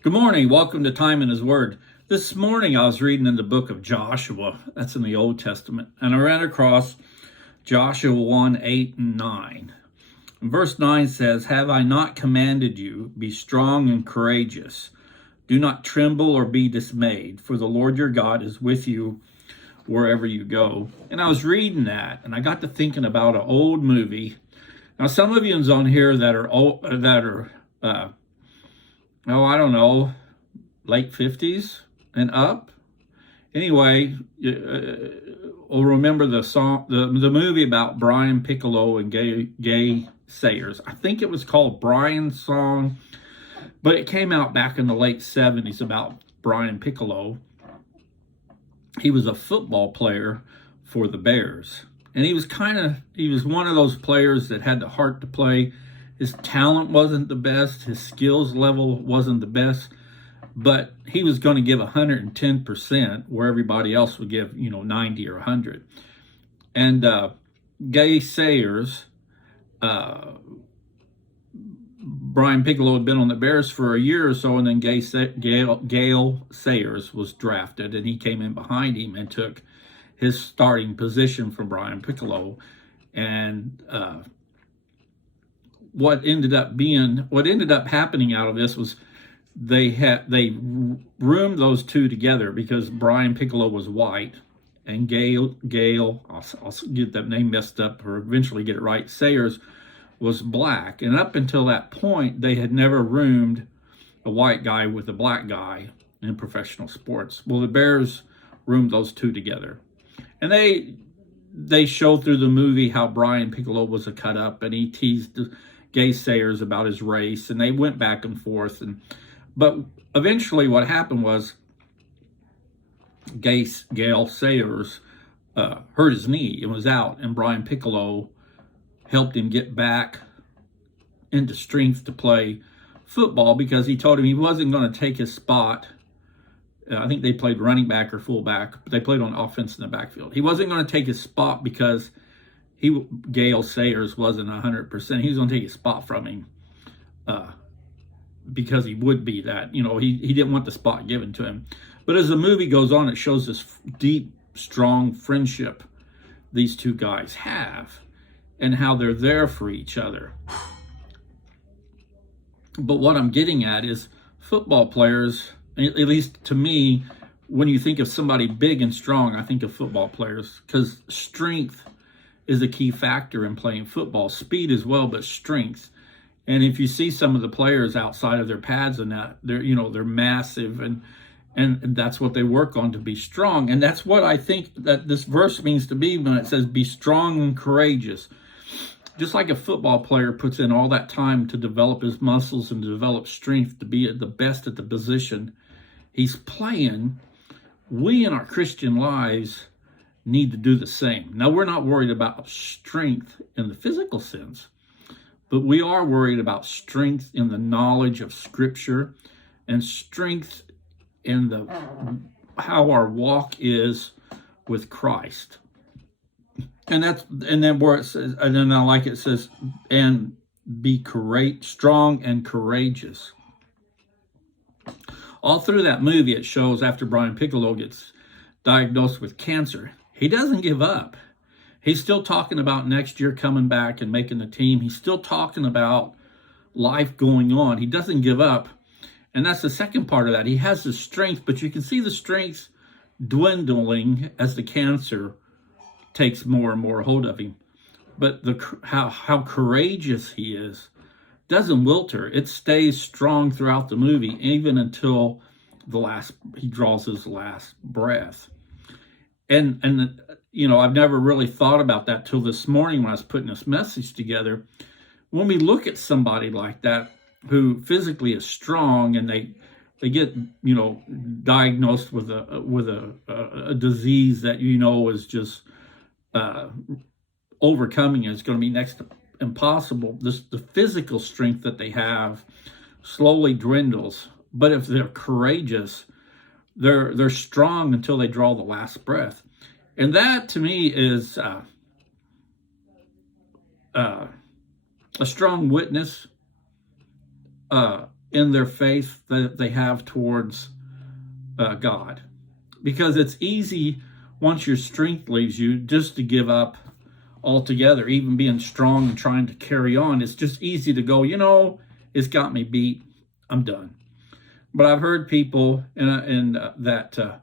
Good morning. Welcome to Time in His Word. This morning I was reading in the book of Joshua. That's in the Old Testament. And I ran across Joshua 1, 8, and 9. And verse 9 says, "Have I not commanded you, be strong and courageous. Do not tremble or be dismayed, for the Lord your God is with you wherever you go." And I was reading that, and I got to thinking about an old movie. Now, some of you on here that are old, I don't know, late 50s and up. Anyway, we'll remember the song, the movie about Brian Piccolo and Gay Sayers. I think it was called Brian's Song, but it came out back in the late 70s about Brian Piccolo. He was a football player for the Bears. And he was one of those players that had the heart to play. His talent wasn't the best. His skills level wasn't the best. But he was going to give 110% where everybody else would give, 90 or 100. And Gay Sayers, Brian Piccolo had been on the Bears for a year or so, and then Gale Sayers was drafted, and he came in behind him and took his starting position from Brian Piccolo. And what ended up happening out of this was they roomed those two together because Brian Piccolo was white and Gale, I'll get that name messed up or eventually get it right, Sayers was black. And up until that point, they had never roomed a white guy with a black guy in professional sports. Well, the Bears roomed those two together. And they show through the movie how Brian Piccolo was a cut up, and he teased Gay Sayers about his race, and they went back and forth. But eventually what happened was Gale Sayers hurt his knee and was out, and Brian Piccolo helped him get back into strength to play football because he told him he wasn't going to take his spot. I think they played running back or fullback, but they played on offense in the backfield. He wasn't going to take his spot because Gale Sayers wasn't 100%. He was going to take his spot from him because he would be that. He didn't want the spot given to him. But as the movie goes on, it shows this deep, strong friendship these two guys have and how they're there for each other. But what I'm getting at is football players, at least to me, when you think of somebody big and strong, I think of football players because strength is a key factor in playing football. Speed as well, but strength. And if you see some of the players outside of their pads and that, they're massive and that's what they work on to be strong. And that's what I think that this verse means to be when it says be strong and courageous. Just like a football player puts in all that time to develop his muscles and to develop strength to be at the best at the position he's playing, we in our Christian lives need to do the same. Now, we're not worried about strength in the physical sense, but we are worried about strength in the knowledge of Scripture and strength in how our walk is with Christ. And then where it says, and then I like it says, and be strong and courageous. All through that movie, it shows after Brian Piccolo gets diagnosed with cancer, he doesn't give up. He's still talking about next year coming back and making the team. He's still talking about life going on. He doesn't give up. And that's the second part of that. He has the strength, but you can see the strength dwindling as the cancer takes more and more hold of him. But how courageous he is doesn't wilter. It stays strong throughout the movie, even until he draws his last breath. And I've never really thought about that till this morning when I was putting this message together. When we look at somebody like that who physically is strong and they get diagnosed with a disease that is just overcoming is going to be next to impossible. The physical strength that they have slowly dwindles. But if they're courageous, they're strong until they draw the last breath. And that to me is a strong witness, in their faith that they have towards God. Because it's easy, once your strength leaves you, just to give up altogether. Even being strong and trying to carry on, it's just easy to go, it's got me beat, I'm done. But I've heard people that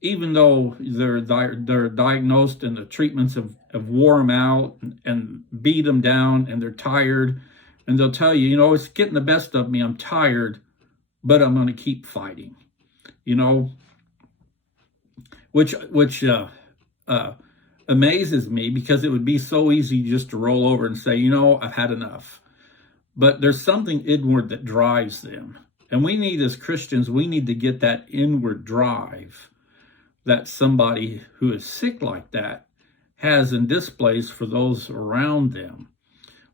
even though they're diagnosed and the treatments have wore them out and beat them down and they're tired, and they'll tell you, it's getting the best of me, I'm tired, but I'm going to keep fighting, which amazes me, because it would be so easy just to roll over and say, I've had enough. But there's something inward that drives them. And we need, as Christians, we need to get that inward drive that somebody who is sick like that has and displays for those around them.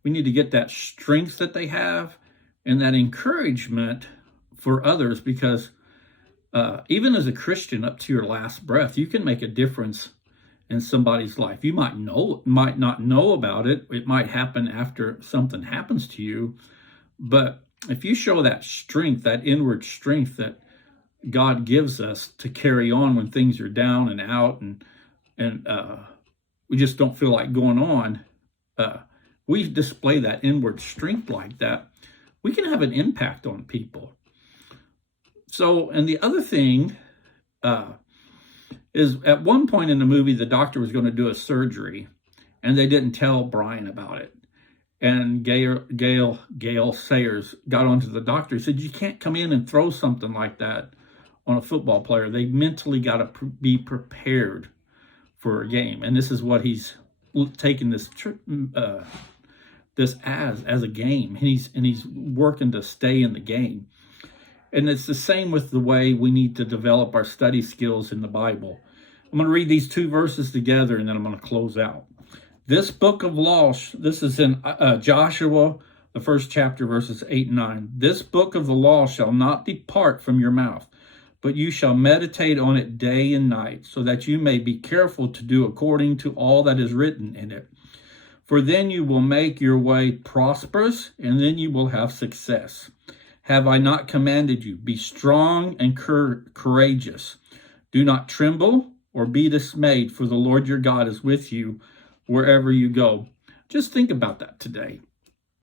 We need to get that strength that they have and that encouragement for others, because even as a Christian, up to your last breath, you can make a difference in somebody's life. You might not know about it. It might happen after something happens to you. But if you show that strength, that inward strength that God gives us to carry on when things are down and out, and we just don't feel like going on, we display that inward strength like that, we can have an impact on people. So, and the other thing is, at one point in the movie, the doctor was going to do a surgery, and they didn't tell Brian about it. And Gale Sayers got onto the doctor. He said, you can't come in and throw something like that on a football player. They mentally got to be prepared for a game. And this is what he's taking this as a game. And he's working to stay in the game. And it's the same with the way we need to develop our study skills in the Bible. I'm going to read these two verses together, and then I'm going to close out. This book of law, this is in Joshua, the first chapter, verses 8 and 9. This book of the law shall not depart from your mouth, but you shall meditate on it day and night, so that you may be careful to do according to all that is written in it. For then you will make your way prosperous, and then you will have success. Have I not commanded you? Be strong and courageous. Do not tremble or be dismayed, for the Lord your God is with you wherever you go. Just think about that today.